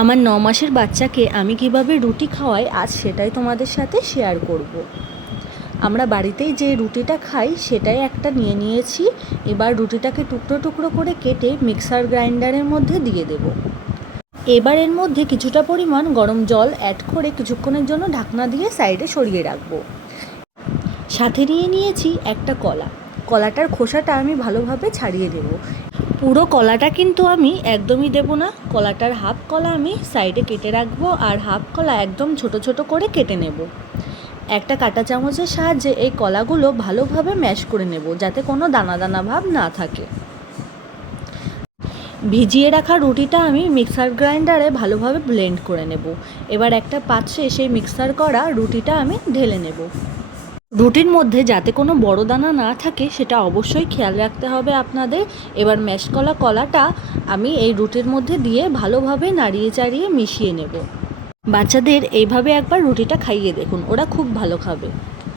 আমার ন মাসের বাচ্চাকে আমি কীভাবে রুটি খাওয়াই, আজ সেটাই তোমাদের সাথে শেয়ার করব। আমরা বাড়িতেই যে রুটিটা খাই, সেটাই একটা নিয়ে নিয়েছি। এবার রুটিটাকে টুকরো টুকরো করে কেটে মিক্সার গ্রাইন্ডারের মধ্যে দিয়ে দেব। এবার এর মধ্যে কিছুটা পরিমাণ গরম জল অ্যাড করে কিছুক্ষণের জন্য ঢাকনা দিয়ে সাইডে সরিয়ে রাখব। সাথে নিয়ে নিয়েছি একটা কলা। কলাটার খোসাটা আমি ভালোভাবে ছাড়িয়ে দেব। পুরো কলাটা কিন্তু আমি একদমই দেব না। কলাটার হাফ কলা আমি সাইডে কেটে রাখব আর হাফ কলা একদম ছোট ছোট করে কেটে নেব। একটা কাঁটা চামচের সাহায্যে এই কলাগুলো ভালোভাবে ম্যাশ করে নেব যাতে কোনো দানা দানা ভাব না থাকে। ভিজিয়ে রাখা রুটিটা আমি মিক্সার গ্রাইন্ডারে ভালোভাবে ব্লেন্ড করে নেব। এবার একটা পাত্রে সেই মিক্সার করা রুটিটা আমি ঢেলে নেব। রুটির মধ্যে যাতে কোনো বড় দানা না থাকে, সেটা অবশ্যই খেয়াল রাখতে হবে আপনাদের। এবার ম্যাশ কলা কলাটা আমি এই রুটির মধ্যে দিয়ে ভালোভাবে নাড়িয়ে চাড়িয়ে মিশিয়ে নেব। বাচ্চাদের এইভাবে একবার রুটিটা খাইয়ে দেখুন, ওরা খুব ভালো খাবে।